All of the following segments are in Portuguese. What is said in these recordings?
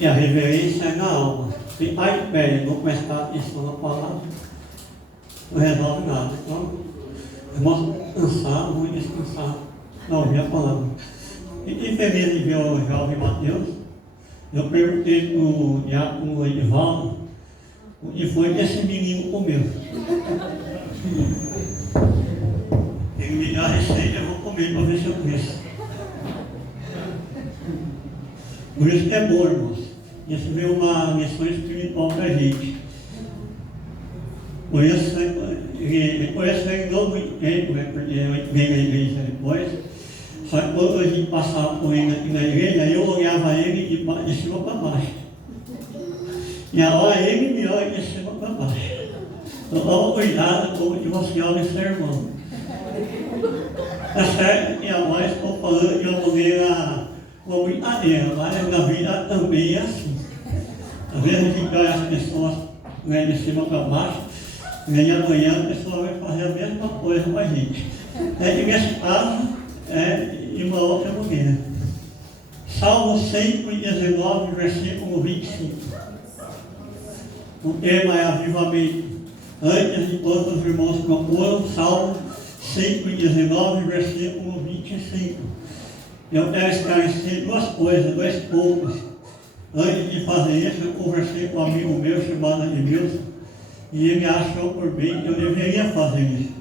E a reverência é na alma. Ficar de pé e não prestar atenção na palavra não resolve nada. Então, irmãos, descansar, vamos descansar na ouvir a palavra. Fiquei feliz de ver o jovem Mateus. Eu perguntei para o diácono Edivaldo o que foi que esse menino comeu. Ele me deu a receita, eu vou comer para ver se eu cresço. Por isso que é bom, irmãos. Isso veio uma lição espiritual para a gente. Por isso, ele não muito tempo, né, porque eu veio na igreja depois. Só que quando a gente passava por ele aqui na igreja, eu olhava ele de cima para baixo. E agora ele me olha de cima para baixo. Então toma cuidado como que você olha seu irmão. Tá certo que agora estou falando de uma maneira com brincadeira, mas na vida também é assim. Às vezes a gente olha as pessoas, né, de cima para baixo, e amanhã a pessoa vai fazer a mesma coisa com a gente. E nesse caso, de uma outra maneira. Salmo 119, versículo 25. O tema é avivamento. Antes de todos os irmãos procuram, Salmo 119, versículo 25. Eu quero esclarecer duas coisas, dois pontos. Antes de fazer isso, eu conversei com um amigo meu chamado Edmilson, e ele achou por bem que eu deveria fazer isso.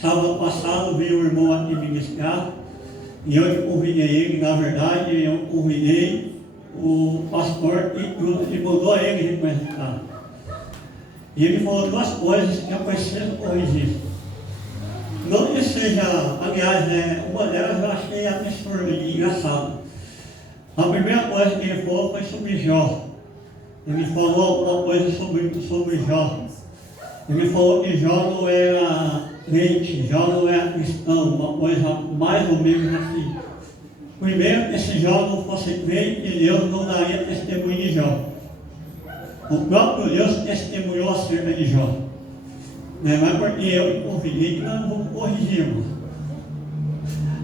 Sábado passado veio o irmão aqui ministrar, e eu convidei ele, na verdade, eu convidei o pastor e mandou ele representar. E ele falou duas coisas que eu preciso corrigir. Não que seja, aliás, uma delas eu achei absurda e engraçada. A primeira coisa que ele falou foi sobre Jó. Ele falou uma coisa sobre Jó. Ele falou que Jó não era crente, Jó não era cristão, uma coisa mais ou menos assim. Primeiro, que se Jó não fosse crente, Deus não daria testemunho de Jó. O próprio Deus testemunhou acerca de Jó. Não é porque eu convidei que nós não vamos corrigir, irmão.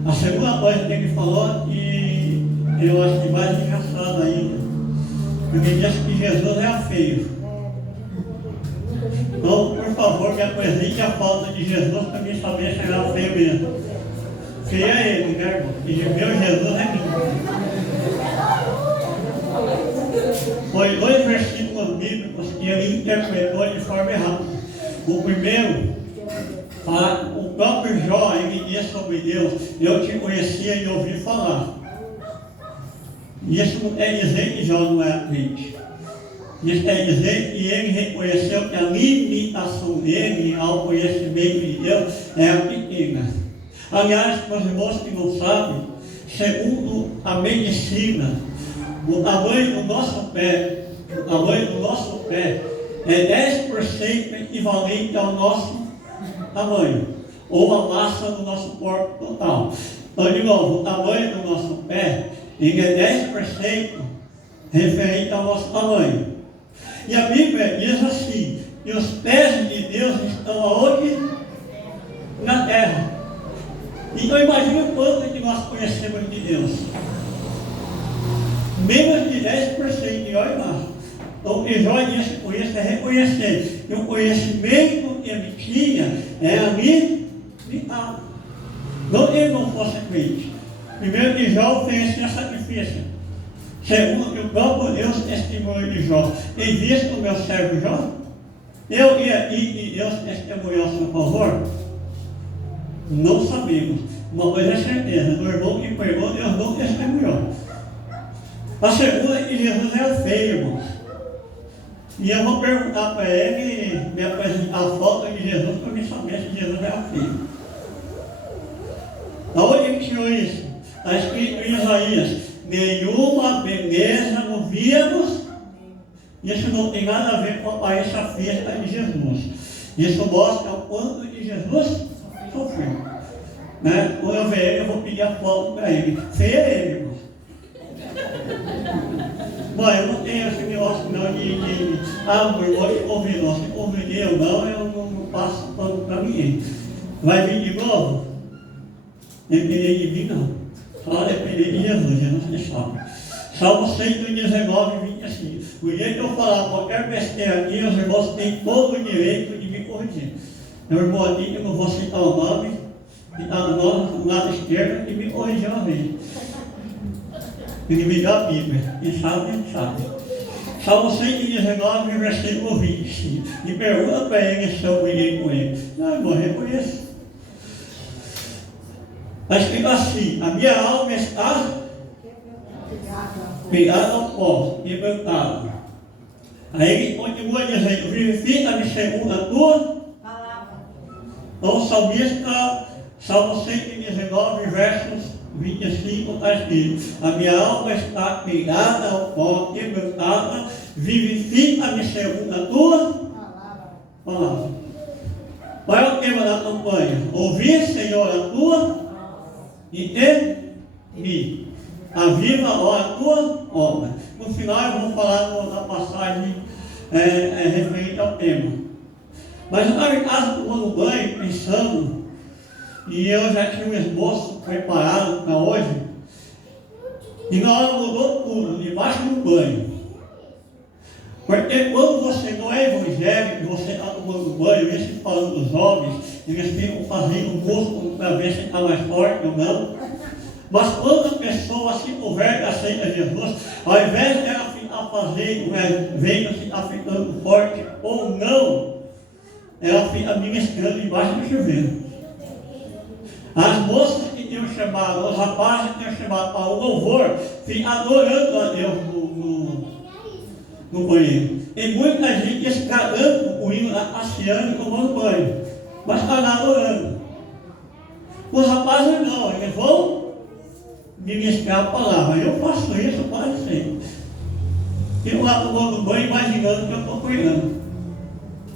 A segunda coisa que ele falou, e eu acho que mais engraçado ainda, ele disse que Jesus era feio. Então, por favor, me apresente a foto de Jesus para mim saber se era feio mesmo. Feio é ele, né, irmão? E meu Jesus é lindo. Foi dois versículos bíblicos que ele interpretou de forma errada. O primeiro, o próprio Jó, ele disse sobre Deus: eu te conhecia e ouvi falar. Isso não quer dizer que Jó não era crente. Isso quer dizer que ele reconheceu que a limitação dele ao conhecimento de Deus era pequena. Aliás, para os irmãos que não sabem, segundo a medicina, o tamanho do nosso pé é 10% equivalente ao nosso tamanho, ou a massa do nosso corpo total. Então, de novo, o tamanho do nosso pé ele é 10% referente ao nosso tamanho. E a Bíblia diz assim, que os pés de Deus estão aonde? Na terra. Então imagina quanto que nós conhecemos de Deus. Menos de 10%, e olha lá. Então o que Jó disse com isso é reconhecer que o conhecimento que ele tinha era limitado. Não que ele não fosse crente. Primeiro que Jó oferecia sacrifício. Segundo que o próprio Deus testemunhou de Jó. Tem visto o meu servo Jó? Eu ia aqui e Deus testemunhou a seu favor? Não sabemos. Uma coisa é certeza, do irmão que pregou, Deus não testemunhou. A segunda é que Jesus era feio, irmãos. E eu vou perguntar para ele, me apresentar a foto de Jesus para me saber se Jesus era feio. Aonde ele tirou isso? Está escrito em Isaías: nenhuma beleza não víamos. Isso não tem nada a ver com a aparência física de Jesus. Isso mostra o quanto de Jesus sofreu. Né? Quando eu ver ele, eu vou pedir a foto para ele. Feia ele, irmão. Bom, eu não tenho esse negócio não de o irmão te convidou. Se convidei ou não, eu não passo pano para ninguém. Vai vir de novo? Depender de mim não. Só depender de Jesus, Jesus que sabe. Salmo 119, 20 assim. O dia que eu falar qualquer besteira aqui, os irmãos têm todo o direito de me corrigir. Meu irmão aqui, eu não vou citar o nome, que está do lado esquerdo, e me corrigiu uma vez. Ele me deu a Bíblia. Quem sabe, sabe. Salmo 119, versículo 20. E pergunta para ele se eu briguei com ele. Não, irmão, reconheço. Está escrito assim: a minha alma está pegada ao pó, quebrantada. Aí ele continua dizendo: vivifica-me segundo a tua palavra. Então o salmista, Salmo 119, versos 25, está escrito: a minha alma está pegada ao pó, quebrantada, vivifica-me segundo a tua palavra. Qual é o tema da campanha? Ouvir, Senhor, a tua e aviva, ó, a tua obra. No final eu vou falar da passagem referente ao tema. Mas eu estava em casa tomando banho, pensando, e eu já tinha um esboço preparado para hoje, e na hora mudou tudo, debaixo do banho. Porque quando você não é evangélico, você está tomando banho, eles falando dos homens, eles ficam fazendo músculo para ver se está mais forte ou não. Mas quando a pessoa se converte, aceita Jesus, ao invés de ela ficar fazendo, vendo se está ficando forte ou não, ela fica ministrando embaixo do chuveiro. As moças que tinham chamado, os rapazes que tinham chamado para o louvor, ficam adorando a Deus no banheiro. E muita gente escalando o hino da Cassiane tomando banho, mas está lá adorando. Os rapazes não, eles vão ministrar a palavra. Eu faço isso quase sempre. Eu lá tomando banho, imaginando que eu estou pregando.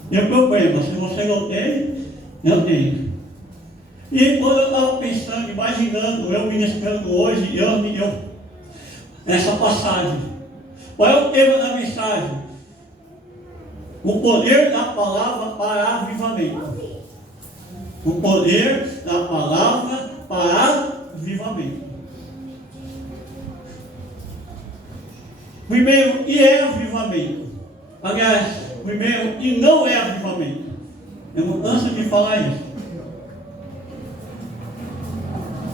E o problema, se você não tem, eu tenho. E quando eu estava pensando, imaginando, eu ministrando hoje, essa passagem. Qual é o tema da mensagem? O poder da palavra para avivamento. O poder da palavra para avivamento. Primeiro, e é avivamento? Aliás, primeiro, e não é avivamento. Eu não canso de falar isso.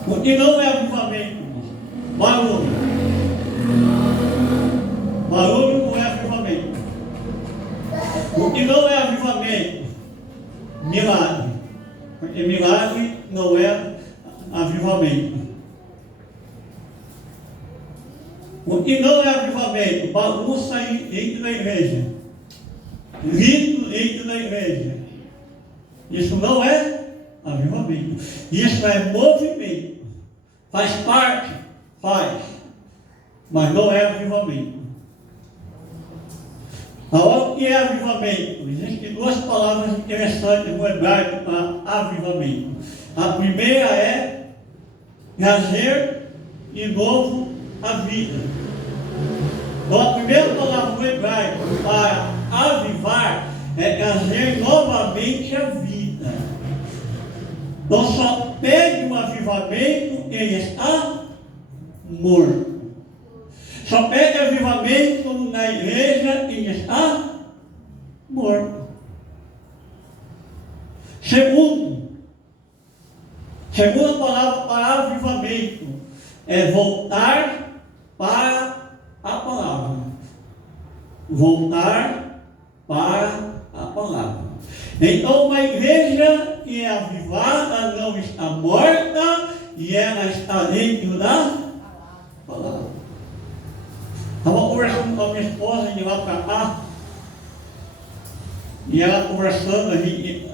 O que não é avivamento? Barulho. Barulho não é avivamento. O que não é avivamento? Milagre. Porque milagre não é avivamento. O que não é avivamento? Bagunça dentro da igreja. Grito dentro da igreja. Isso não é avivamento. Isso é movimento. Faz parte? Faz. Mas não é avivamento. Agora, o que é avivamento? Existem duas palavras interessantes no hebraico para avivamento. A primeira é trazer de novo a vida. Então, a primeira palavra no hebraico para avivar é trazer novamente a vida. Então, só pede um avivamento quem está morto. Só pede avivamento na igreja quem está morto. Segunda palavra para avivamento é voltar para a palavra. Voltar para a palavra. Então, uma igreja que é avivada não está morta e ela está dentro da palavra. Estava conversando com a minha esposa de lá para cá, e ela conversando, a gente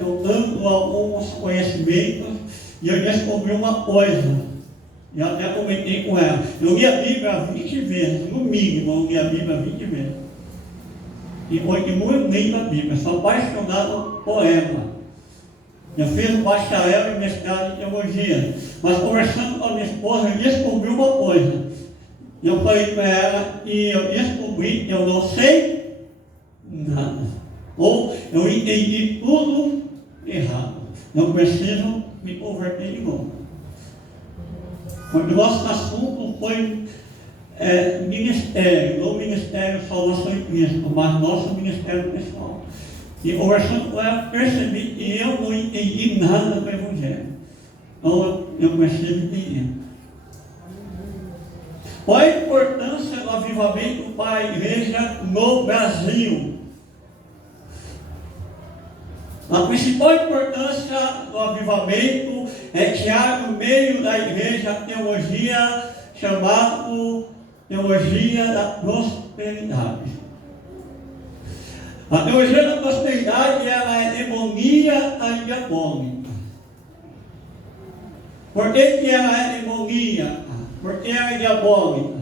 eu dando alguns conhecimentos, e eu descobri uma coisa, e até comentei com ela. Eu li a Bíblia 20 vezes, no mínimo, eu li a Bíblia 20 vezes. E continuo lendo a Bíblia, sou apaixonado por ela. Eu fiz um bacharel e mestrado em teologia, mas conversando com a minha esposa, eu descobri uma coisa. Eu falei para ela e eu descobri que eu não sei nada. Ou eu entendi tudo errado. Eu preciso me converter de novo. Porque o nosso assunto foi ministério, não ministério salvação em Cristo, mas nosso ministério pessoal. E conversando com ela, percebi que eu não entendi nada do Evangelho. Então eu comecei a entender. Qual a importância do avivamento para a igreja no Brasil? A principal importância do avivamento é que há no meio da igreja a teologia chamada teologia da prosperidade. A teologia da prosperidade ela é demoníaca e diabólica. Por que ela é demoníaca? Porque ela é diabólica?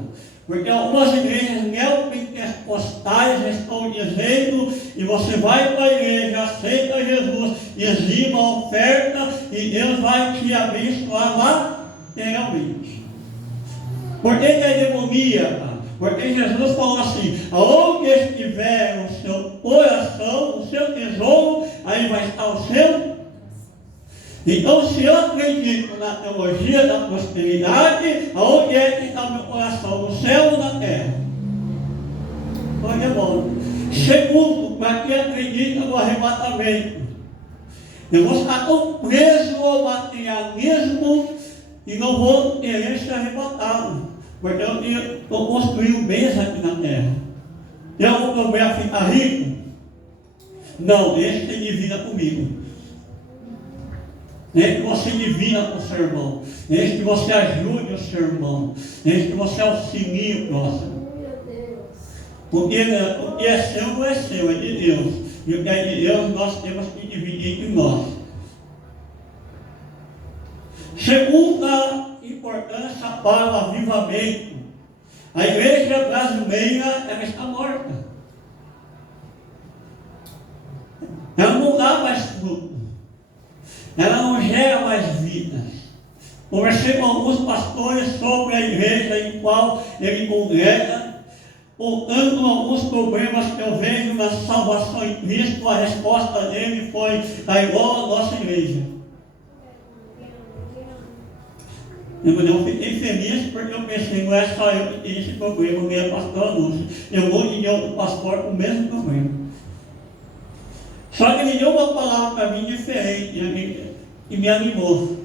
Porque algumas igrejas neopentecostais estão dizendo e você vai para a igreja, aceita Jesus, exima a oferta e Deus vai te abençoar materialmente. Por que é demoníaca? Porque Jesus falou assim: aonde estiver o seu coração, o seu tesouro, aí vai estar o seu. Então, se eu acredito na teologia da prosperidade, aonde é que está o meu coração? No céu ou na terra? Olha, bom. Segundo, para quem acredita no arrebatamento, eu vou estar tão preso ao materialismo e não vou querer ser arrebatado, porque eu estou construindo bens aqui na terra. Tem algum problema ficar rico? Não, deixa que divida comigo. Desde que você divina com o seu irmão, desde que você ajude o seu irmão, desde que você auxilie o próximo. Porque o que é seu não é seu, é de Deus. E o que é de Deus nós temos que dividir entre nós. Segunda importância para o avivamento. A igreja brasileira ela está morta. Ela não dá mais fruto. Ela não gera mais vidas. Conversei com alguns pastores sobre a igreja em qual ele congrega, contando alguns problemas que eu vejo na salvação em Cristo. A resposta dele foi igual à nossa igreja. Eu fiquei feliz porque eu pensei, não é só eu que tenho esse problema, nem a pastora Lúcia. Eu vou de outro pastor com o mesmo problema. Só que ele deu uma palavra para mim diferente e me animou.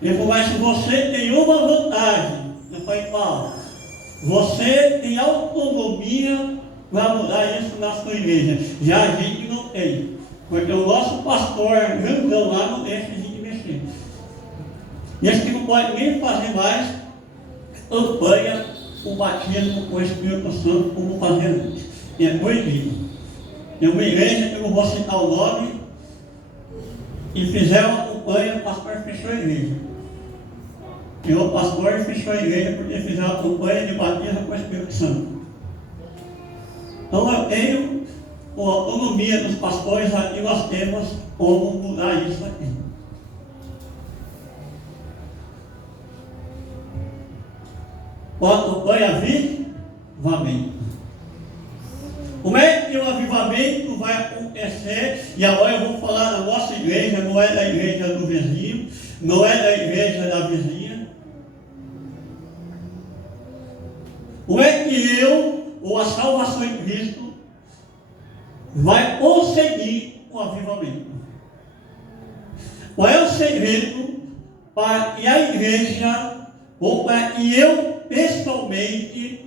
Ele falou: mas se você tem uma vantagem, eu falei: qual? Você tem autonomia para mudar isso na sua igreja. Já a gente não tem, porque o nosso pastor grandão lá não deixa a gente mexer. E esse que não pode nem fazer mais campanha o batismo com o Espírito Santo como fazer antes. E é proibido. Tem uma igreja que eu não vou citar o nome, e fizeram uma campanha, o pastor fechou a igreja. E o pastor fechou a igreja porque fizeram uma campanha de batismo com o Espírito Santo. Então eu tenho a autonomia dos pastores aqui, nós temos como mudar isso aqui. Com a campanha avivamento. Como é que o avivamento vai acontecer? E agora eu vou falar da nossa igreja, não é da igreja do vizinho, não é da igreja da vizinha. Como é que eu, ou a salvação em Cristo, vai conseguir o avivamento? Qual é o segredo para que a igreja, ou para que eu pessoalmente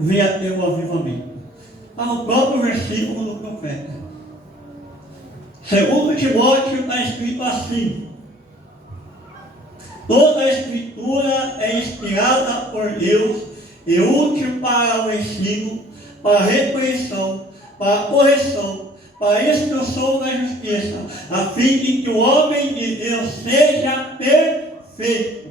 venha ter o avivamento? Está no próprio versículo do profeta. Segundo Timóteo está escrito assim: toda a escritura é inspirada por Deus e útil para o ensino, para a repreensão, para a correção, para a instrução na justiça, a fim de que o homem de Deus seja perfeito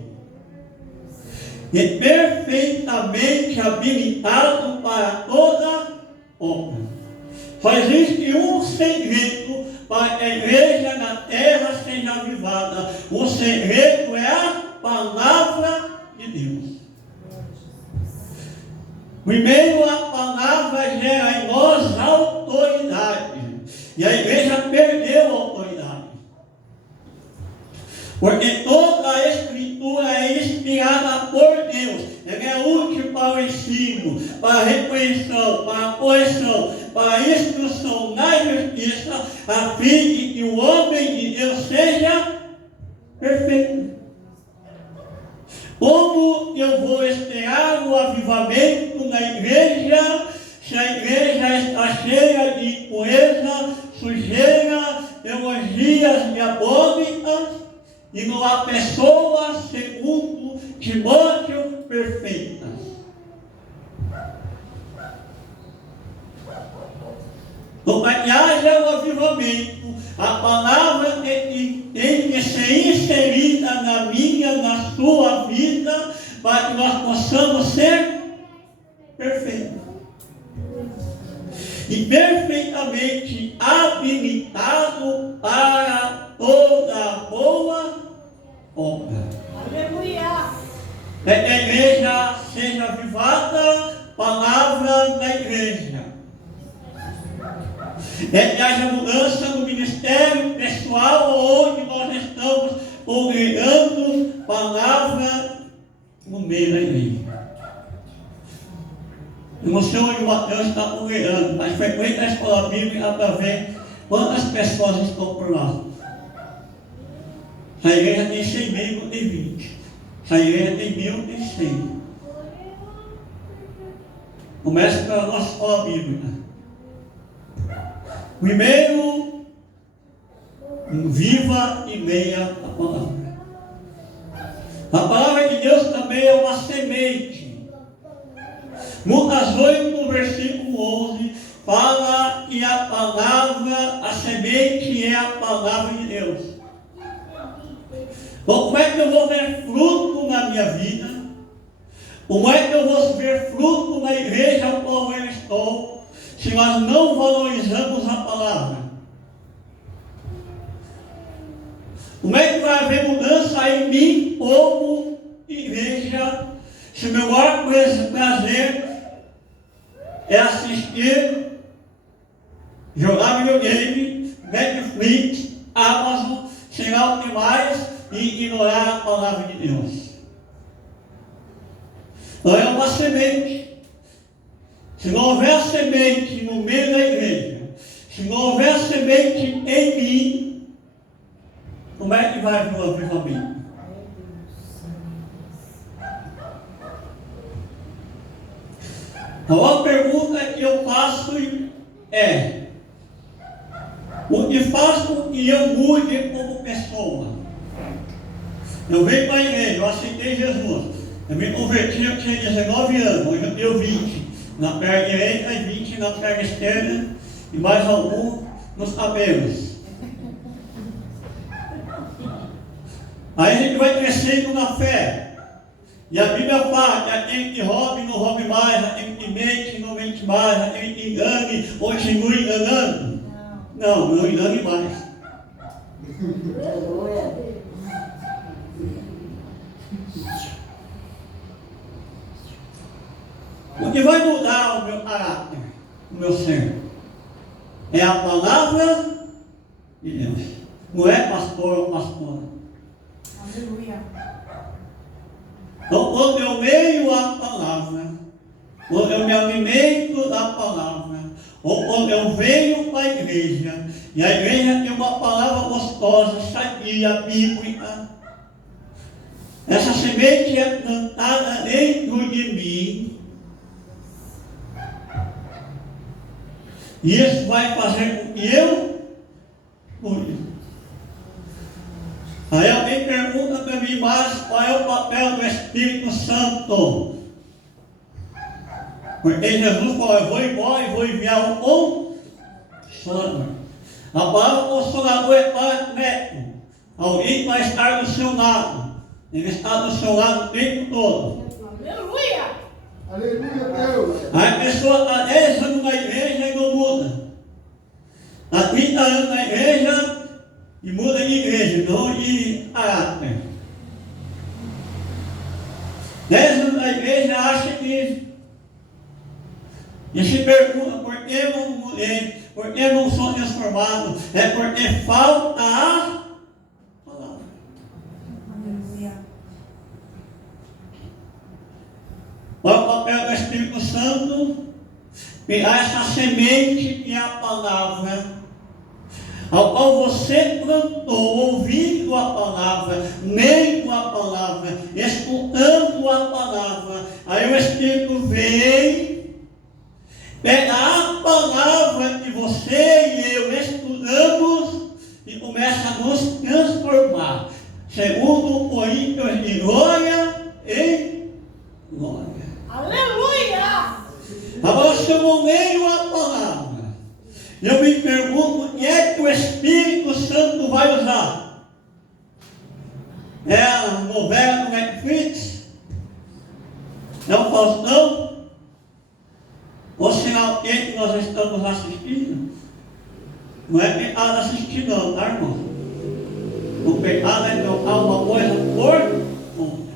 e perfeitamente habilitado para toda obra. Só existe um segredo para que a igreja na terra seja avivada. O segredo é a palavra de Deus. Primeiro, a palavra gera em nós autoridade. E a igreja perdeu a autoridade. Porque toda a escritura é inspirada por Deus. Ela é útil ensino, para a repreensão, para a correção, para a instrução na justiça, a fim de que o homem de Deus seja perfeito. Como eu vou esperar o avivamento na igreja, se a igreja está cheia de impureza, sujeira, teologias diabólicas, e não há pessoas, segundo Timóteo, perfeitas? Então, para que haja o avivamento, a palavra tem que ser inserida na minha, na sua vida, para que nós possamos ser perfeitos. E perfeitamente habilitado para toda boa obra. Aleluia! Que a igreja seja avivada, palavra da igreja. Que haja mudança no ministério pessoal onde nós estamos congregando palavra no meio da igreja. O Senhor de Mateus está congregando, mas frequenta a escola bíblica para ver quantas pessoas estão por lá. Se a igreja tem 100 membros, tem 20. Se a igreja tem 1000, tem 100. Começa pela nossa escola bíblica. Primeiro, viva e leia a palavra. A palavra de Deus também é uma semente. Lucas 8, no versículo 11, fala que a palavra, a semente é a palavra de Deus. Então, como é que eu vou ver fruto na minha vida? Como é que eu vou ver fruto na igreja a qual eu estou, se nós não valorizamos a palavra? Como é que vai haver mudança em mim como igreja, se o meu maior prazer é assistir, jogar videogame, Netflix, Amazon, sei lá o que mais, e ignorar a palavra de Deus? Então é uma semente. Se não houver semente no meio da igreja, se não houver semente em mim, como é que vai vir o avivamento? Então a pergunta que eu faço é: o que faz com que eu mude como pessoa? Eu venho para a igreja, eu aceitei Jesus, eu me converti, eu tinha 19 anos, hoje eu tenho 20 na perna direita e 20 na perna esquerda, e mais algum nos cabelos. Aí a gente vai crescendo na fé. E a Bíblia fala que aquele que roube, não roube mais, aquele que mente, não mente mais, aquele que engane, continue enganando. Não engane mais. O que vai mudar o meu caráter, o meu ser, é a palavra de Deus. Não é pastor ou pastora. Aleluia! Então, quando eu leio a palavra, quando eu me alimento da palavra, ou quando eu venho para a igreja, e a igreja tem uma palavra gostosa, sadia, bíblica, essa semente é plantada dentro de mim, e isso vai fazer com que eu mude. Aí alguém pergunta para mim, mas qual é o papel do Espírito Santo? Porque Jesus falou: eu vou embora e vou enviar um Consolador. A palavra Consolador é Paráclito. Alguém vai estar do seu lado. Ele está do seu lado o tempo todo. Aleluia! Aleluia, Deus. Aí a pessoa está 10 anos na igreja e não muda. Há 30 anos na igreja e muda de igreja, não de caráter. 10 anos na igreja acha que e se pergunta: por que eu não mudei? Por que eu não sou transformado? É porque falta a palavra. Aleluia! Qual é o papel do Espírito Santo pegar essa semente que é a palavra, ao qual você plantou, ouvindo a palavra, lendo a palavra, escutando a palavra. Aí o Espírito vem, pega a palavra que você e eu estudamos e começa a nos transformar. Segundo Coríntios, de glória em glória. Aleluia! Agora, se eu não leio a palavra, eu me pergunto o que é que o Espírito Santo vai usar? É a novela do Netflix? É o Faustão? Ou será o que nós estamos assistindo? Não é pecado assistir não, tá, irmão? O pecado é trocar uma coisa por outra.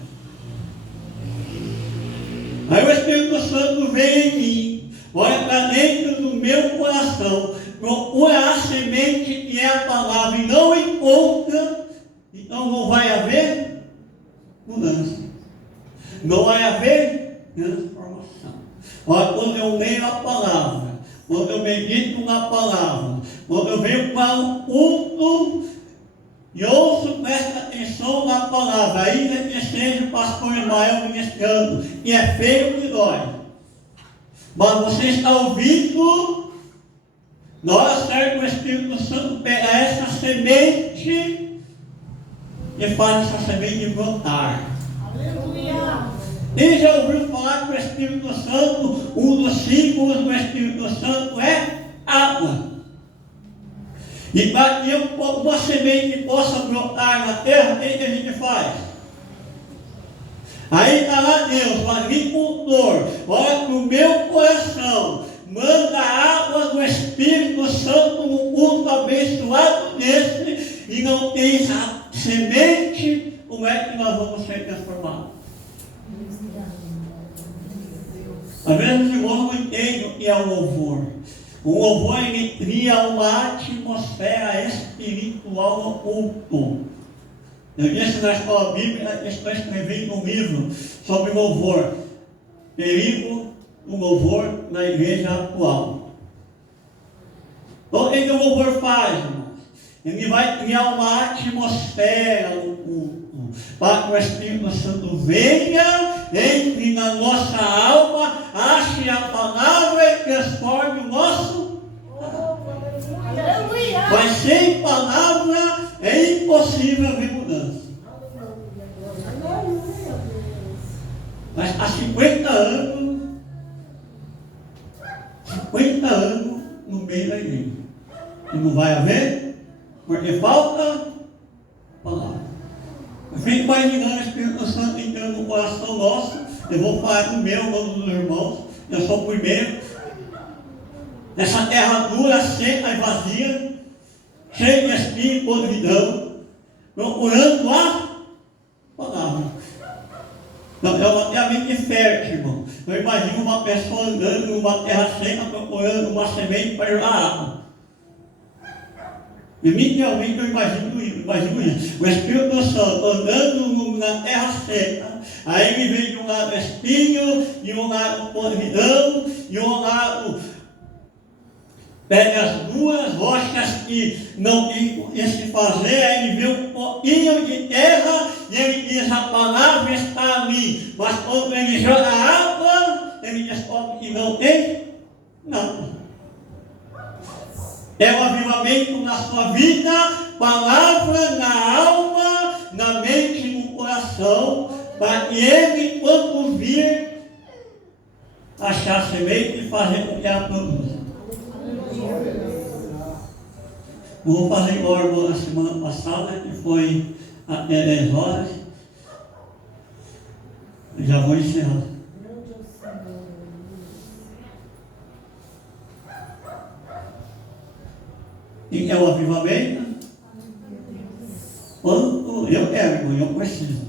Aí o Espírito Santo vem em mim, olha para dentro do meu coração, procura a semente que é a palavra e não encontra, então não vai haver mudança. Não vai haver transformação. Olha, quando eu leio a palavra, quando eu medito na palavra, quando eu venho para um culto e ouço, presta atenção na palavra, ainda que seja o pastor Ismael ministrando, que é feio que dói. Mas você está ouvindo, na hora certa o Espírito Santo pega essa semente e faz essa semente brotar. Aleluia! Quem já ouviu falar que o Espírito Santo, um dos símbolos do Espírito Santo é água? E para que uma semente possa brotar na terra, o que a gente faz? Aí está lá Deus, o agricultor, olha para o meu coração, manda a água do Espírito Santo no culto abençoado desse, e não tem essa semente, como é que nós vamos ser transformados? Às vezes os irmãos não entendem o que é o louvor. O louvor, ele cria uma atmosfera espiritual no culto. Eu disse na escola bíblica, estou escrevendo um livro sobre louvor. Perigo do louvor na igreja atual. Então, o que o louvor faz, irmãos? Ele vai criar uma atmosfera no culto, para que o Espírito Santo venha, entre na nossa alma, ache a palavra e transforme o nosso. Aleluia! Mas sem palavra é impossível haver mudança. Mas há 50 anos no meio da igreja. E não vai haver, porque falta palavra. Eu fico imaginando o Espírito Santo entrando no coração nosso. Eu vou falar do meu, nome dos irmãos. Eu sou o primeiro. Nessa terra dura, seca e vazia, cheia de espinho e podridão, procurando a palavra. Não, é uma terra bem fértil, irmão. Eu imagino uma pessoa andando numa terra seca, procurando uma semente para jogar água. Literalmente eu imagino isso. O Espírito Santo andando na terra seca, aí ele vem de um lado espinho, de um lado podridão, de um lado pega as duas rochas que não tem o que se fazer, aí ele vê um pouquinho de terra e ele diz: a palavra está ali. Mas quando ele joga água, ele descobre que não tem nada. É o avivamento na sua vida, palavra na alma, na mente e no coração, para que ele, quando vir, achar semente e fazer com que ela produza. Eu vou fazer igual a irmã na semana passada, que foi até 10 horas. Eu já vou encerrar. E é o avivamento? Quando eu quero, irmão, eu preciso.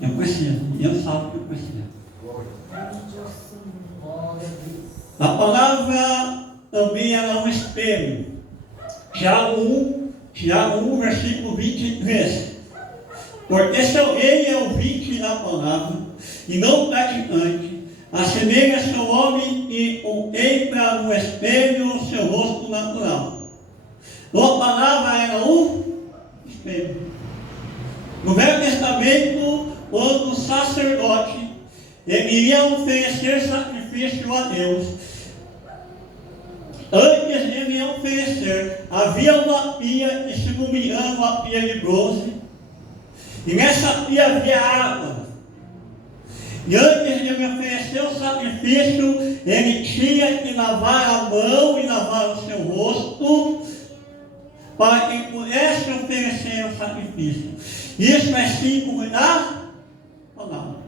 Eu preciso. Deus sabe que eu preciso. A palavra também é um espelho. Tiago 1, versículo 23. Porque se alguém é ouvinte da palavra e não praticante, assemelha-se ao homem que contempla no espelho o seu rosto natural. Então a palavra era um espelho. No Velho Testamento, quando o sacerdote ele iria oferecer sacrifício a Deus, antes de ele oferecer, havia uma pia, que se não me engano, uma pia de bronze, e nessa pia havia água. E antes de ele oferecer o sacrifício, ele tinha que lavar a mão e lavar o seu rosto, para que pudesse oferecer o sacrifício. Isso é símbolo da palavra.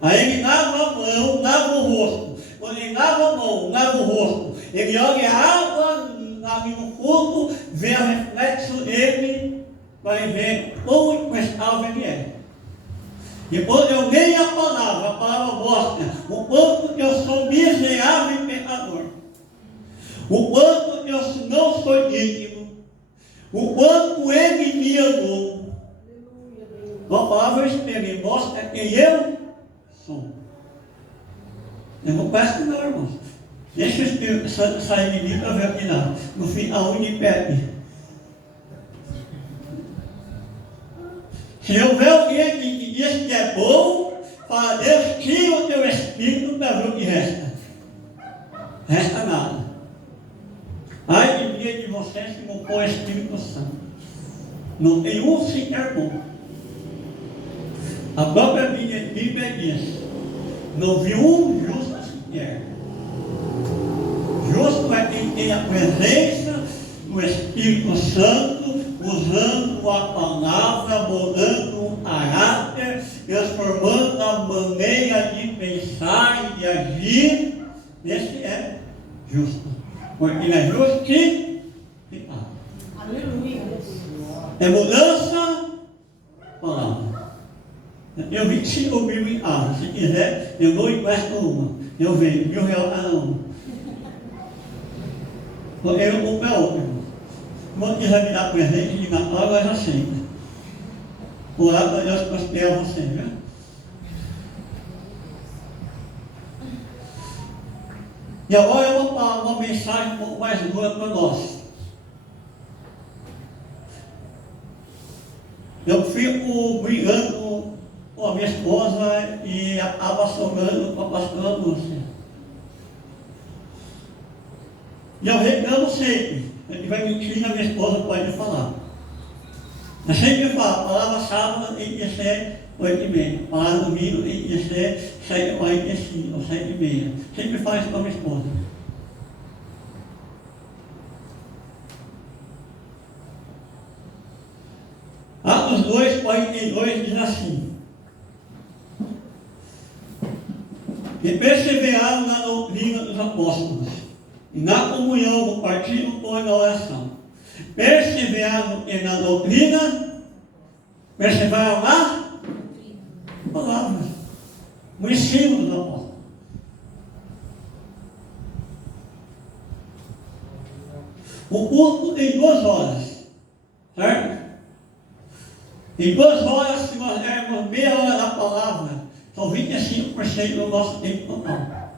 Aí ele lava a mão, lava o rosto. Quando ele lava a mão, lava o rosto, ele olha a água ali no fundo, vê o reflexo dele, vai ver quão imprestável ele é. E quando eu leio a palavra mostra o quanto eu sou miserável e pecador, o quanto eu não sou digno, o quanto ele me amou. A palavra espelho mostra quem eu sou. Eu não peço não, irmãos. Deixa o Espírito Santo sair de mim para ver aqui lá. No fim, aonde pede. Se houver alguém que diz que é bom, fala, Deus, tira o teu espírito para ver o que resta. Resta nada. Ai de dia de vocês que não põe o Espírito Santo. Não tem um sequer bom. A própria Bíblia diz, não viu um justo sequer. Justo é quem tem a presença do Espírito Santo, usando a palavra, mudando o caráter, transformando a maneira de pensar e de agir. Esse é justo. Porque ele é justificado. Aleluia. É mudança, palavra. Eu 25 mil em casa. Se quiser, eu dou e empresto uma. Eu venho, R$1.000 cada uma. Porque eu não compro a outra. Quando quiser me dar presente de Natal, eu já aceito. Orar para Deus prosperar você, né? E agora é uma mensagem um pouco mais dura para nós. Eu fico brigando com a minha esposa e acaba sobrando com a pastora Lúcia. E eu reclamo sempre. Ele vai mentir, a minha esposa pode falar. Eu sempre falo, a palavra sábado tem que ser 8h30. A palavra domingo tem que ser 7h45 ou 7h30. Sempre falo isso com a minha esposa. Atos 2:42 diz assim: e perseveraram na doutrina dos apóstolos, e na comunhão, no partido, e na oração. Perseveraram na doutrina, perseveraram na palavra, no ensino dos apóstolos. O culto tem 2 horas, certo? Em 2 horas, se nós dermos meia hora da palavra, são 25% do nosso tempo total.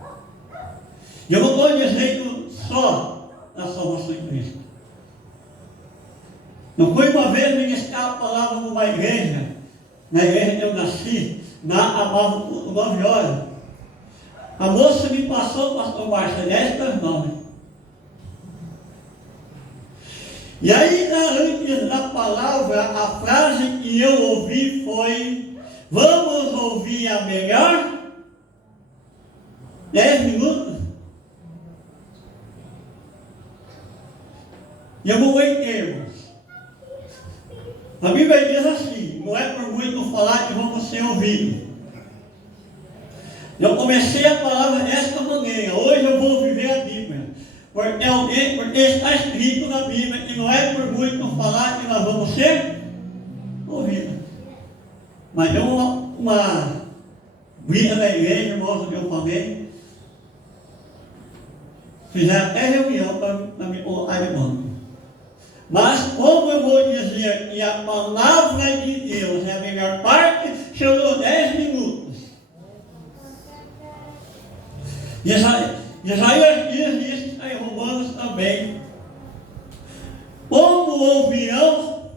E eu não estou dizendo só da salvação em Cristo. Não foi uma vez ministrar a palavra numa igreja, na igreja que eu nasci, amava 9 horas. A moça me passou, pastor Márcio, 10:09. E aí, antes da palavra, a frase que eu ouvi foi: vamos ouvir a melhor 10 minutos. E eu vou em termos. A Bíblia diz assim: não é por muito falar que vamos ser ouvidos. Eu comecei a palavra desta maneira. Hoje eu vou viver a Bíblia. Porque está escrito na Bíblia que não é por muito falar que nós vamos ser ouvidos. Mas deu uma briga na igreja, irmãos, que eu falei. Fizeram até reunião para me colocar de banco. Mas como eu vou dizer que a palavra de Deus é a melhor parte, se eu dou 10 minutos. Isaías diz isso em Romanos também. Como ouvirão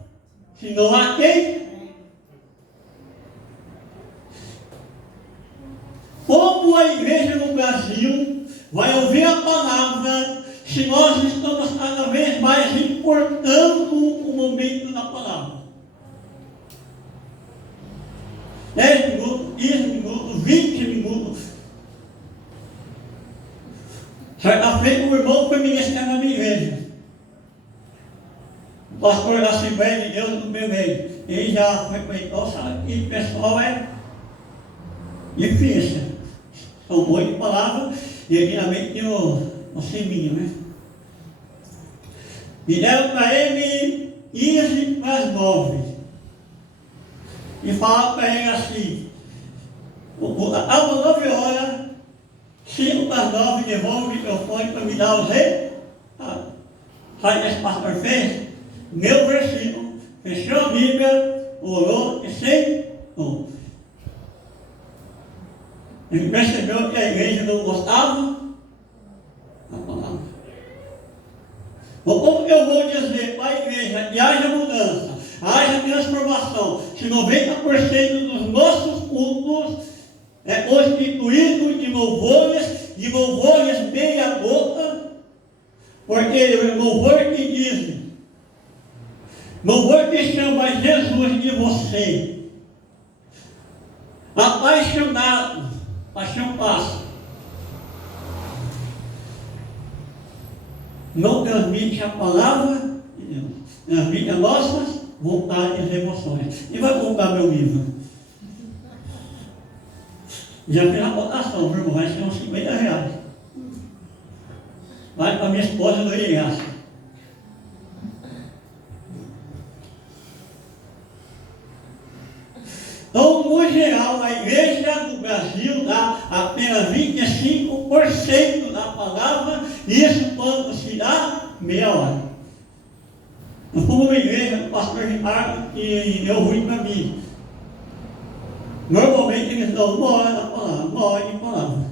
se não há quem? Como a igreja no Brasil vai ouvir a palavra se nós estamos cada vez mais importando o momento da palavra? 10 minutos, 15 minutos, 20 minutos. Certa feita, o irmão foi ministrar na minha igreja. O pastor da Assembleia de Deus no meu meio. Ele já frequentou, sabe que o pessoal é difícil. São muitas palavras e aqui tem o seminho, né? E deram para ele 15 para as 9. E falaram para ele assim: às 9 horas, 5 para as 9, devolve o microfone para me dar os reis. Sabe o que esse pastor fez? Meu versículo, fechou a Bíblia, orou e sentou. Ele percebeu que a igreja não gostava da palavra. Como eu vou dizer para a igreja que haja mudança, haja transformação, se 90% dos nossos cultos é constituído de louvores meia boca, porque o louvor que diz, louvor que chama Jesus de você, apaixonado, paixão passa, não transmite a palavra de Deus, transmite as nossas vontades e emoções. E vai comprar meu livro. Já fiz a cotação, meu irmão, vai ser uns 50 reais. Vai para minha esposa do Iriaça. Então, no geral, a igreja do Brasil dá apenas 25% da palavra, isso quando se dá meia hora. Eu fui numa igreja do pastor Ricardo que deu ruim para mim. Normalmente eles dão 1 hora da palavra, 1 hora de palavra.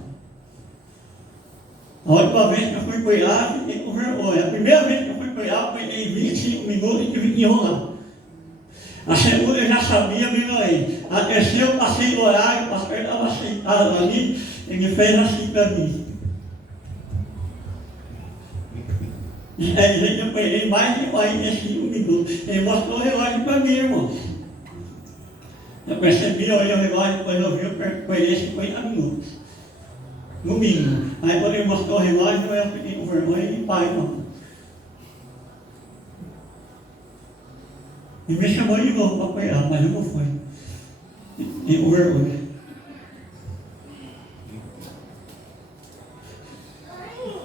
A última vez que eu fui pregar, fiquei com vergonha. A primeira vez que eu fui pregar, eu peguei 25 minutos e tive que enrolar. A segunda eu já sabia, melhorei. A terceira eu passei do horário, o pastor estava sentado ali, ele fez assim para mim. E aí eu peguei mais de 45 minutos. Ele mostrou o relógio para mim, irmão. Eu percebi, eu olhei o relógio, depois eu vi, eu perdi 50 minutos. No mínimo. Aí quando ele mostrou o relógio, eu fiquei com vergonha e pai, irmão. E me chamou de novo para apoiar, mas eu não fui. E com vergonha.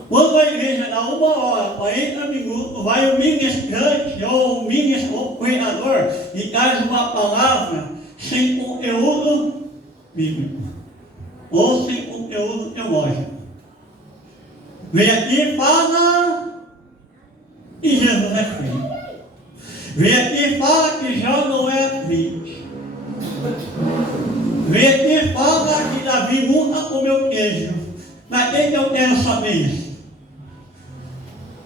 Quando a igreja dá 1 hora, 40 minutos, vai o ministrante ou o pregador e traz uma palavra sem conteúdo bíblico ou sem conteúdo teológico. Vem aqui e fala que Jesus é filho. Vem aqui e fala que Jó não é crente. Vem aqui e fala que Davi nunca comeu queijo. Mas quem que eu quero saber isso?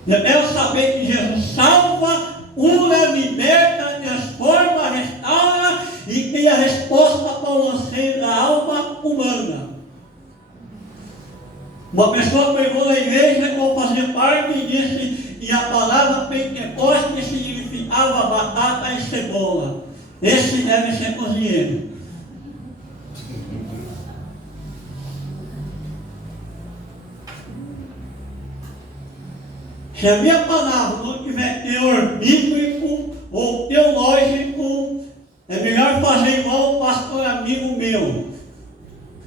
Eu quero saber que Jesus salva, cura, liberta, transforma, restaura e tem a resposta para o anseio da alma humana. Uma pessoa pegou na igreja que eu fazia parte e disse que a palavra Pentecoste significava batata e cebola. Esse deve ser cozinheiro. Se a minha palavra não tiver teor bíblico ou teológico, é melhor fazer igual um pastor amigo meu.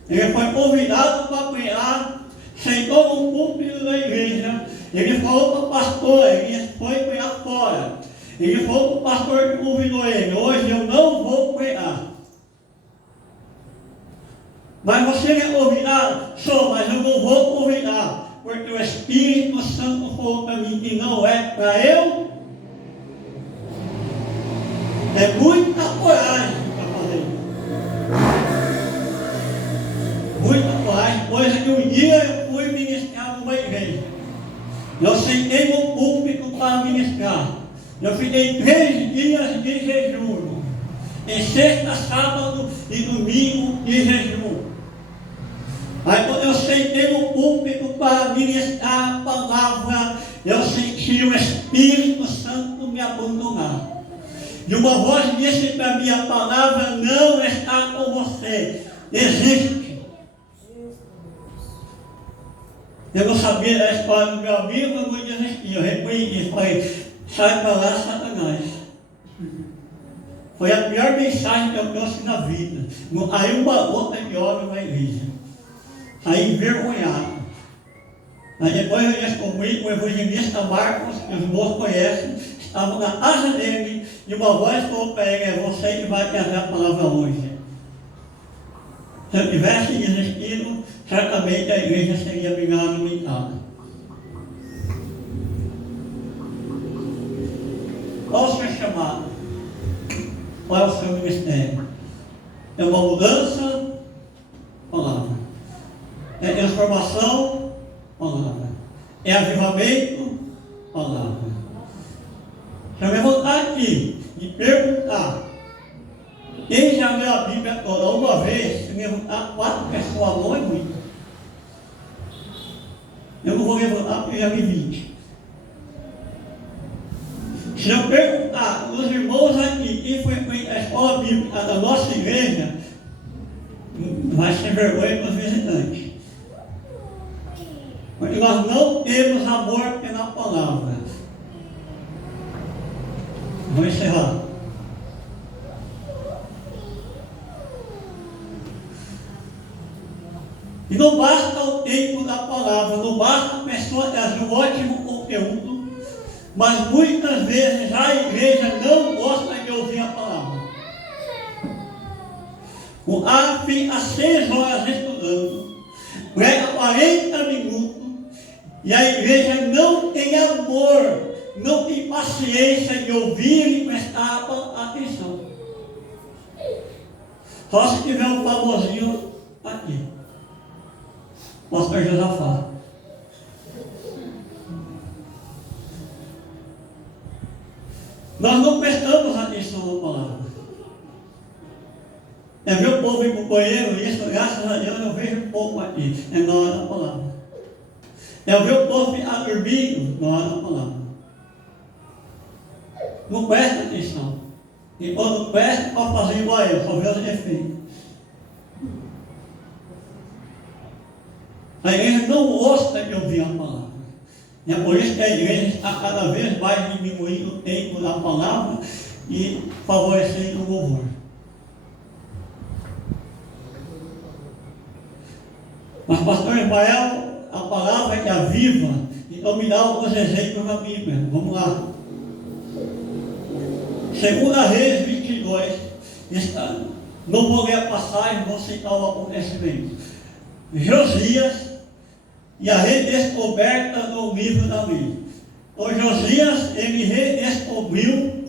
Ele foi convidado para pregar, sentou no púlpito da igreja, ele falou para o pastor, ele foi pregar fora. Ele falou para o pastor que convidou ele: hoje eu não vou pregar. Mas você é convidado? Sou, mas eu não vou convidar. Porque o Espírito Santo falou para mim que não é para eu Eu sentei no púlpito para ministrar. Eu fiquei 3 dias de jejum. Em sexta, sábado e domingo de jejum. Aí quando eu sentei no púlpito para ministrar a palavra, eu senti o Espírito Santo me abandonar. E uma voz disse para mim: a palavra não está com você, existe. Eu não sabia da história do meu amigo, eu não desisti. Eu repreendi, falei: sai para lá, Satanás. Foi a pior mensagem que eu trouxe na vida. Aí uma outra de hora na igreja. Aí envergonhado. Aí depois eu descobri que o evangelista Marcos, que os irmãos conhecem, estava na asa dele e uma voz falou para ele: é você que vai trazer a palavra hoje. Se eu tivesse desistido, certamente a igreja seria bem limitada. Qual o seu chamado? Qual é o seu ministério? É uma mudança? Palavra. É transformação? Palavra. É avivamento? Palavra. Se eu me voltar aqui e perguntar, quem já leu a Bíblia toda uma vez, se me levantar 4 pessoas, não é muito. Eu não vou levantar porque já vi 20. Se eu perguntar os irmãos aqui, quem frequenta a escola bíblica da nossa igreja, vai ser vergonha para os visitantes. Porque nós não temos amor pela palavra. Vou encerrar. E não basta o tempo da palavra, não basta a pessoa trazer um ótimo conteúdo, mas muitas vezes a igreja não gosta de ouvir a palavra. O fica 6 horas estudando, prega 40 minutos, e a igreja não tem amor, não tem paciência de ouvir e prestar atenção. Só se tiver um famosinho aqui. Pastor Josafá. Nós não prestamos atenção na palavra. É ver o povo ir para o banheiro, e isso, graças a Deus, eu vejo um pouco aqui, é na hora da palavra. É ver o povo ficar dormindo na hora da palavra. Não presta atenção. E quando presta, pode fazer igual eu, só ver os defeitos. A igreja não gosta de ouvir a palavra. É por isso que a igreja está cada vez mais diminuindo o tempo da palavra e favorecendo o louvor. Mas, pastor Ismael, a palavra é aviva, então me dá alguns exemplos na Bíblia. Vamos lá. 2 Reis 22, não vou ler a passagem, vou citar o acontecimento. Josias e a redescoberta do livro da lei. O Josias, ele redescobriu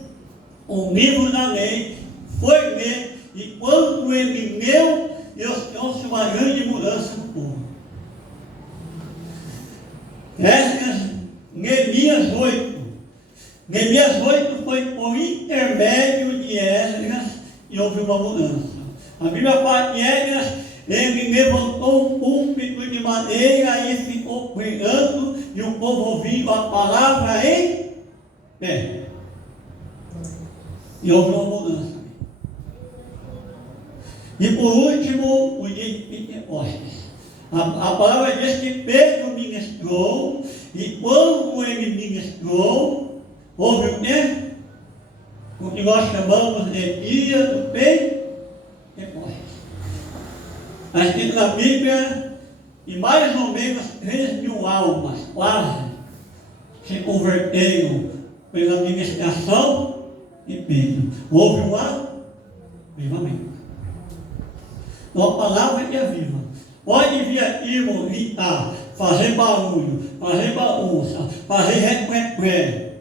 o livro da lei, foi ler, e quando ele leu, Deus trouxe uma grande mudança no povo. Neemias 8. Neemias 8 foi por intermédio de Esdras e houve uma mudança. A Bíblia fala que Esdras, ele levantou um púlpito de madeira e ficou pregando, e o povo ouvindo a palavra em pé. E houve uma mudança. E por último, o dia de Pentecostes. A palavra diz que Pedro ministrou, e quando ele ministrou, houve o quê? O que nós chamamos de dia do Pentecostes. Está escrito na Bíblia, e mais ou menos 3.000 almas, quase, se converteram pela ministração de Pedro. Houve um avivamento. Então a palavra é viva. Pode vir aqui, irmão, gritar, fazer barulho, fazer bagunça, fazer recué,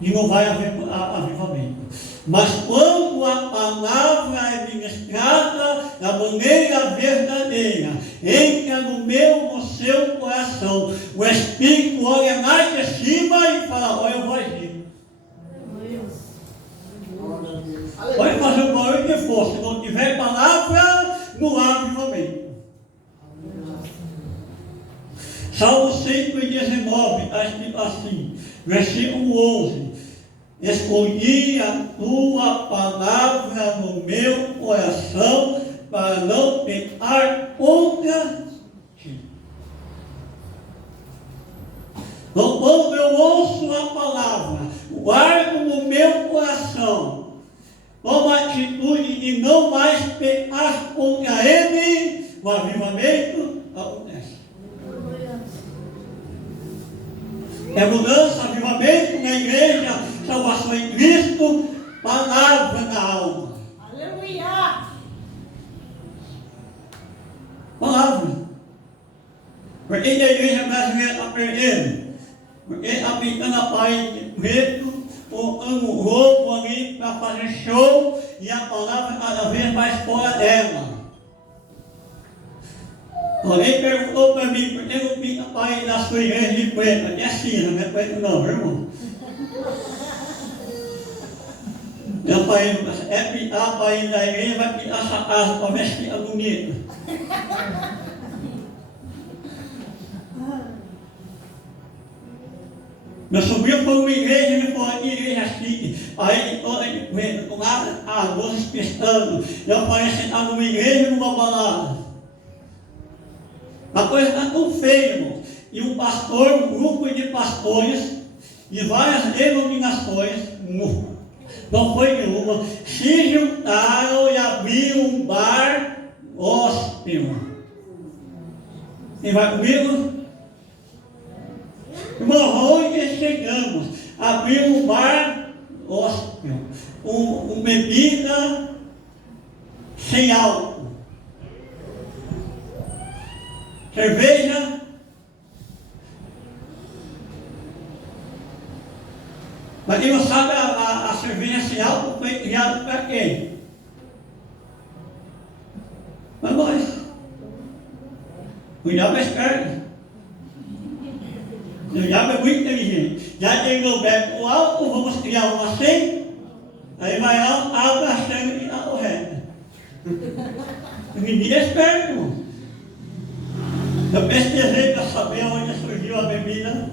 e não vai haver avivamento. Mas quando a palavra é ministrada da maneira verdadeira, entre entra no seu coração. O Espírito olha lá de cima e fala, olha, eu vou agir. Pode fazer o barulho que for, se não tiver palavra, não há avivamento. Salmo 119, está escrito assim, versículo 11. Escolhi a tua palavra no meu coração para não pecar contra ti. Então, quando eu ouço a palavra, guardo no meu coração, tomo a atitude de não mais pecar contra ele, o avivamento acontece. É mudança, avivamento na igreja, salvação em Cristo, palavra na alma. Aleluia. Palavra. Porque a igreja brasileira está perdendo. Porque está pintando a parede de preto, colocando roubo ali para fazer show, e a palavra cada vez mais fora dela. Alguém perguntou para mim, por que não pinta a parede da sua igreja de preto? Aqui é cinza, não é preto não, irmão. Eu falei, é pintar a parede da igreja, vai pintar essa casa para ver se fica bonita. Meu sobrinho foi uma igreja, ele falou, que igreja assim, aí toda de preto, com nada, as luzes piscando. Eu falei, você está numa igreja ou numa balada? A coisa está tão feia, irmão. E um pastor, um grupo de pastores, de várias denominações, não foi nenhuma, se juntaram e abriram um bar gospel. Quem vai comigo? Irmão, onde chegamos? Abriu um bar gospel, com bebida sem álcool. Cerveja, mas quem não sabe, a cerveja sem álcool foi criada para quem? Para nós. O diabo é esperto. O diabo é muito inteligente. Já que ele não bebe o álcool, vamos criar uma sem. Aí vai lá, abre a chave e está correta. O menino é esperto, irmão. Eu pesquisei para saber onde surgiu a bebida,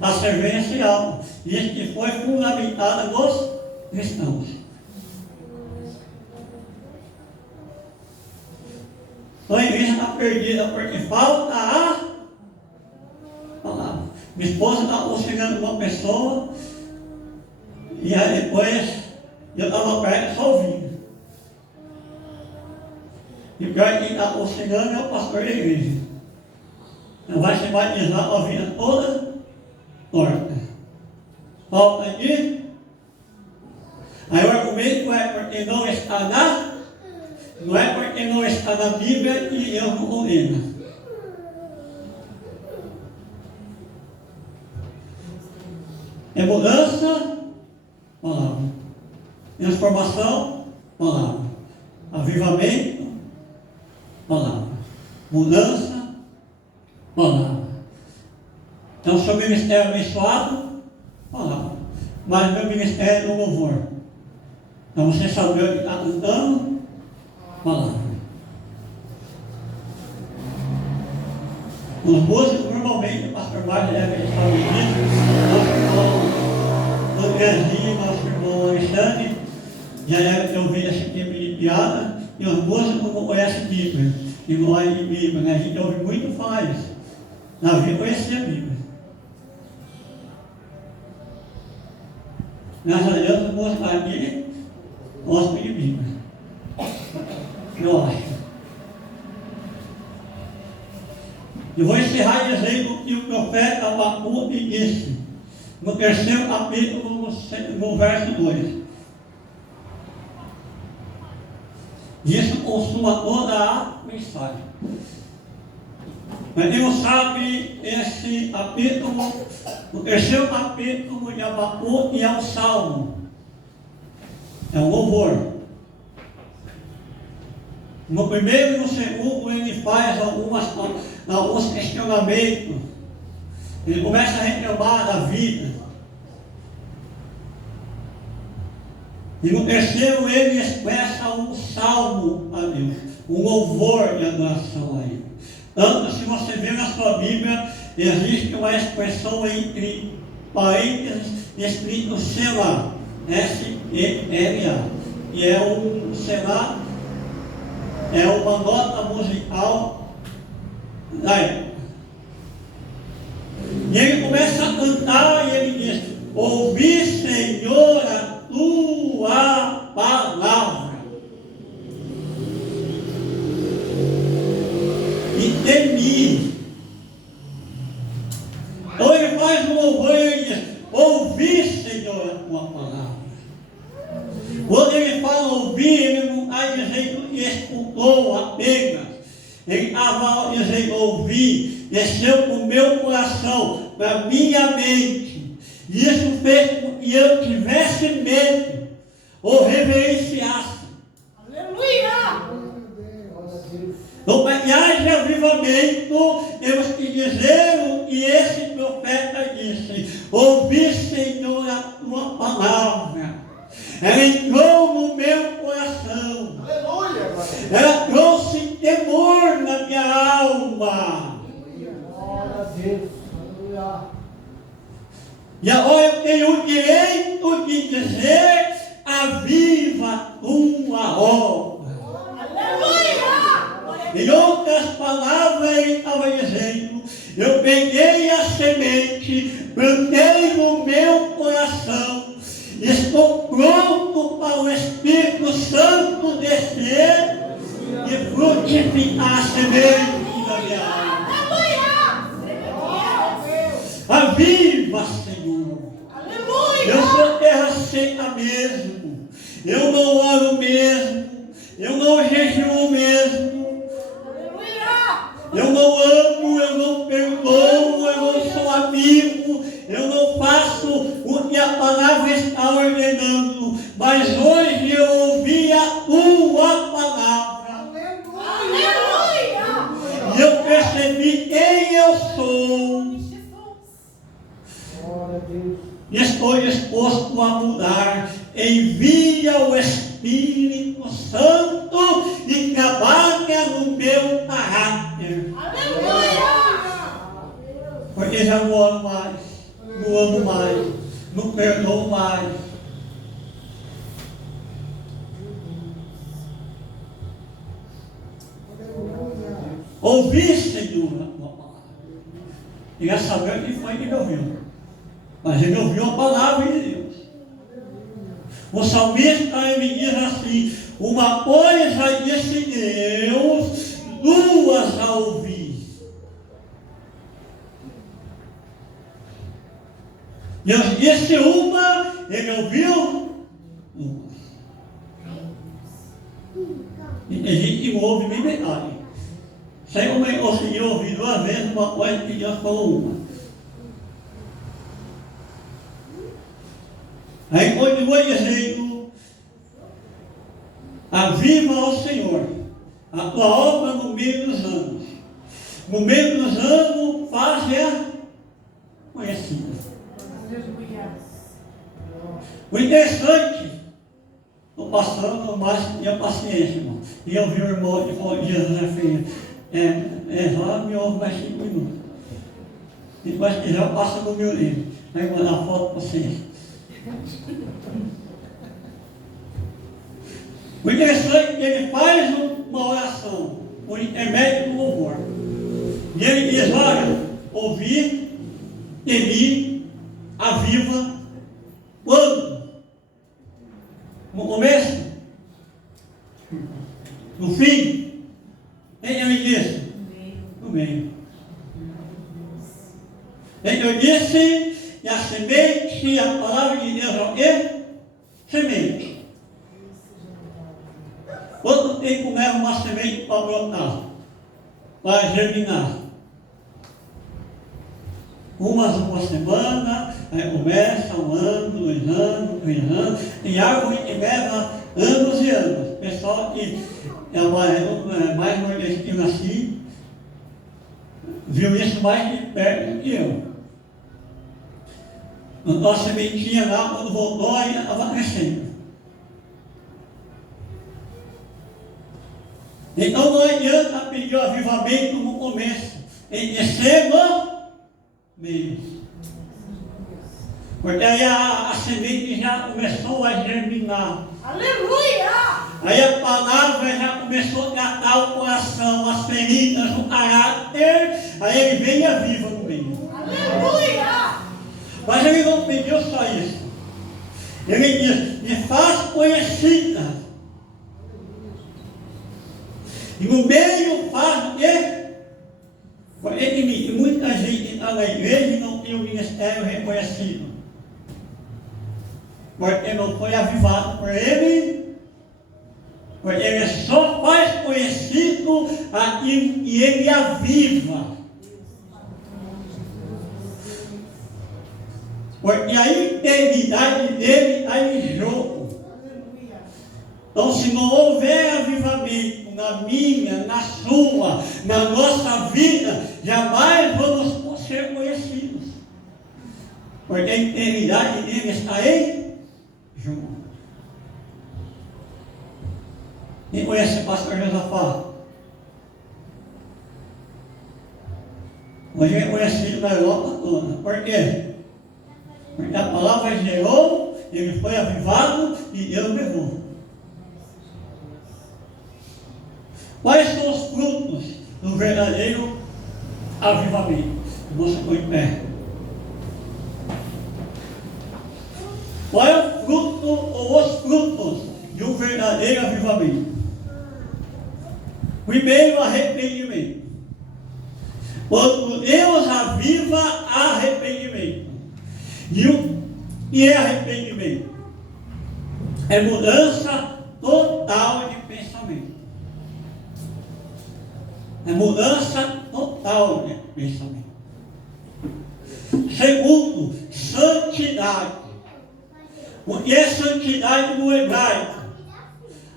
a cerveja sem álcool. E isso que foi fundamentada nos cristãos. Então a igreja está perdida porque falta a palavra. Minha esposa está aconselhando uma pessoa e aí depois eu estava perto só ouvindo. E pior quem está aconselhando é o pastor da igreja. Não vai se batizar com a vida toda torta. Falta de. Aí o argumento é porque não está não é porque não está na Bíblia que eu não condeno. É mudança, palavra. Transformação, palavra. Avivamento, palavra. Mudança, palavra. Então, seu ministério abençoado, palavra. Mas meu ministério é no louvor. Então, você sabe o que está cantando, palavra. Os músicos, normalmente, o pastor Márcio deve estar ouvindo, nosso irmão Andrezinho, nosso irmão Alexandre, já deve ter ouvido esse tipo de piada, e os músicos não conhecem Bíblia, e não há de Bíblia, né? A gente ouve muito falar isso. Na vida conhecia a Bíblia. Graças a Deus, os músicos aqui gostam de Bíblia. Eu acho. Eu vou encerrar dizendo que o profeta Abacuque disse, no terceiro capítulo, no verso 2. Isso consuma toda a mensagem. Mas quem não sabe, esse capítulo, o terceiro capítulo de Abacuque é um salmo. É um louvor. No primeiro e no segundo, ele faz alguns questionamentos. Ele começa a reclamar da vida. E no terceiro, ele expressa um salmo a Deus, um louvor de adoração a Ele. Tanto, se você ver na sua Bíblia, existe uma expressão entre parênteses escrito Selá, S-E-L-A. E é um Selá, é uma nota musical da época. E ele começa a cantar e ele diz: ouvi, Senhor, a tua palavra e temi. Então ele faz um louvor e ele diz: ouvi, Senhor, a tua palavra. Quando ele fala ouvir, ele não está dizendo que escutou apenas. Ele estava dizendo ouvir, desceu para o meu coração, para a minha mente. E isso fez com que eu tivesse medo ou reverenciasse. Aleluia! Então, para que haja avivamento, temos que dizer o que esse profeta disse: ouvi, Senhor, a tua palavra. Ela entrou no meu coração. Aleluia. Ela trouxe temor na minha alma. Glória a Deus. Aleluia. E agora eu tenho o direito de dizer: aviva a tua obra. Aleluia! Em outras palavras, ele estava dizendo: eu peguei a semente, plantei no meu coração, estou pronto para o Espírito Santo descer e frutificar a semente da minha alma. Aleluia! Aviva, Senhor. Eu Aleluia! sou terra seca mesmo. Eu não oro mesmo. Eu não jejuo mesmo. Eu não amo, eu não perdoo, eu não sou amigo, eu não faço o que a palavra está ordenando. Mas hoje eu ouvi a tua palavra. Aleluia! E eu percebi quem eu sou. Glória a Deus. E estou disposto a mudar. Envia o Espírito Santo e trabalha no meu caráter. Aleluia! Porque já não amo mais, não amo mais, não perdoo mais. Ouvi, Senhor, a tua palavra. Queria saber quem foi que me ouviu. Mas ele ouviu a palavra de Deus. O salmista ele diz assim: uma coisa disse Deus, duas a ouvir. Deus disse uma, ele ouviu uma. E tem gente que ouve nem metade. Sem conseguir ouvir duas vezes uma coisa que Deus falou uma. Aí continua dizendo: aviva ao Senhor a tua obra no meio dos anos. No meio dos anos, faz-a conhecida. O interessante, estou passando mais tinha paciência, irmão. E eu vi o irmão que falou: Jesus é feio. Já me ouve mais 5 minutos. E depois que já passa no meu livro. Vai mandar foto para vocês. O interessante é que ele faz uma oração por intermédio do louvor. E ele diz: olha, ouvi, temi, aviva. Quando? No começo? No fim? Quem ele disse? No meio. Ele disse que a semente, a palavra de Deus é o quê? Semente. Quanto tempo leva uma semente para brotar? Para germinar? Uma semana, aí começa 1 ano, 2 anos, 3 anos. Tem árvore que leva anos e anos. pessoal que é mais nordestino assim, viu isso mais de perto do que eu. A nossa sementinha lá, quando voltou, ainda estava crescendo. Então não adianta pedir o avivamento no começo, em descer no meio. Porque aí a semente já começou a germinar. Aleluia! Aí a palavra já começou a tratar o coração, as feridas, o caráter. Aí ele vem e aviva no meio. Aleluia! Mas ele não pediu só isso. Ele diz, me faz conhecida. E no meio faz o quê? Porque muita gente está na igreja e não tem o ministério reconhecido. Porque não foi avivado por ele. Porque ele só faz conhecido aquilo que ele aviva. Porque a integridade dele está em jogo. Então, se não houver avivamento na minha, na sua, na nossa vida, jamais vamos ser conhecidos. Porque a integridade dele está em jogo. Quem conhece o pastor Josafá? Hoje é conhecido na Europa toda. Por quê? Porque a palavra gerou, ele foi avivado e Deus levou. Quais são os frutos do verdadeiro avivamento? Você põe em pé. Qual é o fruto ou os frutos de um verdadeiro avivamento? Primeiro, arrependimento. Quando Deus aviva, arrependimento. E o que é arrependimento? É mudança total de pensamento. É mudança total de pensamento. Segundo, santidade. O que é santidade no hebraico?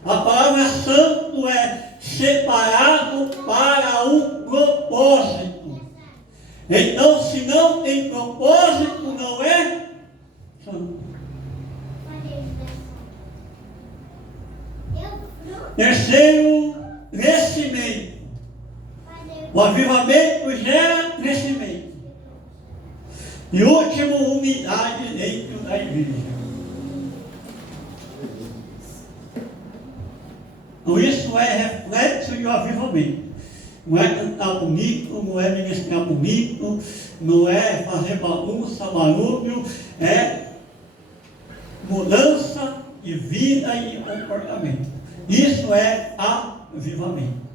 A palavra santo é separado para um propósito. Então, se não tem propósito, não é santo. Terceiro, crescimento. O avivamento gera crescimento. E último, unidade dentro da igreja. Então isso é reflexo de um avivamento. Não é cantar bonito, não é ministrar bonito, não é fazer bagunça, barulho, é mudança de vida e de comportamento. Isso é avivamento.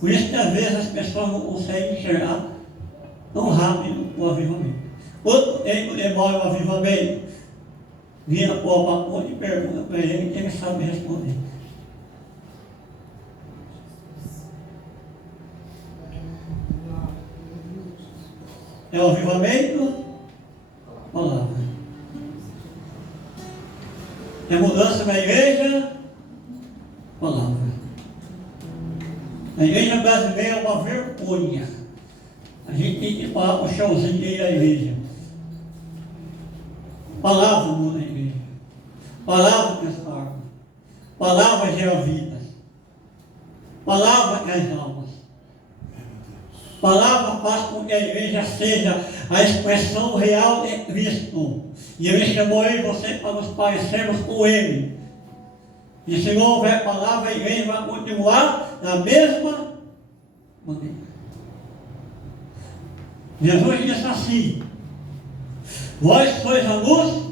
Por isso que às vezes as pessoas não conseguem enxergar tão rápido o avivamento. Quanto tempo demora o avivamento? Vira para o apóstolo e pergunta para ele que ele sabe responder. É o avivamento? Palavra. É mudança na igreja? Palavra. A igreja brasileira é uma vergonha. A gente tem que parar o chãozinho da igreja. Palavra muda a igreja. Palavra transforma. Palavra gera vidas. Palavra traz almas. Palavra faz com que a igreja seja a expressão real de Cristo. E Ele chamou eu e você para nos parecermos com Ele. E se não houver palavra, a igreja vai continuar da mesma maneira. Jesus disse assim: vós sois a luz,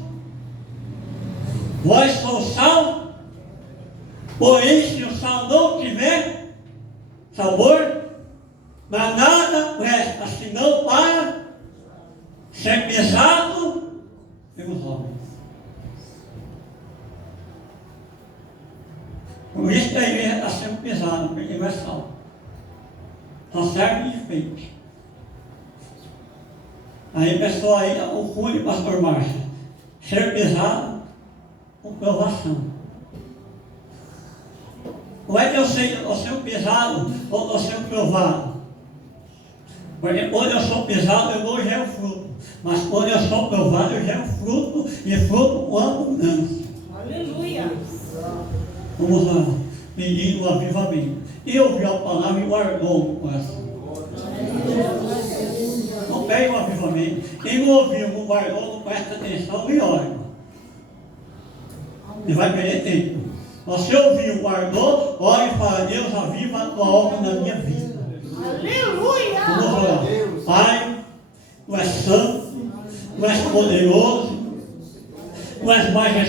vós sois o sal, porém se o sal não tiver sabor, mas nada presta, senão para ser pesado pelos homens. Por isso que a igreja está sendo pesada, porque não é sal. Só serve de enfeite. Aí a pessoa aí confunde, pastor Márcio, ser pesado com provação. Não é que eu sei pesado ou eu sei provado. Porque quando eu sou pesado, eu não gero fruto. Mas quando eu sou provado, eu gero fruto e fruto com abundância. Aleluia. Vamos lá, pedir o avivamento. E ouviu a palavra e guardou no coração. Não pega o avivamento. Quem não ouviu, não guardou, não presta atenção e olha. E vai perder tempo. Você ouviu, guardou, olha e fala: Deus, aviva a tua obra na minha vida. Aleluia. Vamos orar. Pai, tu és santo, tu és poderoso, tu és majestoso.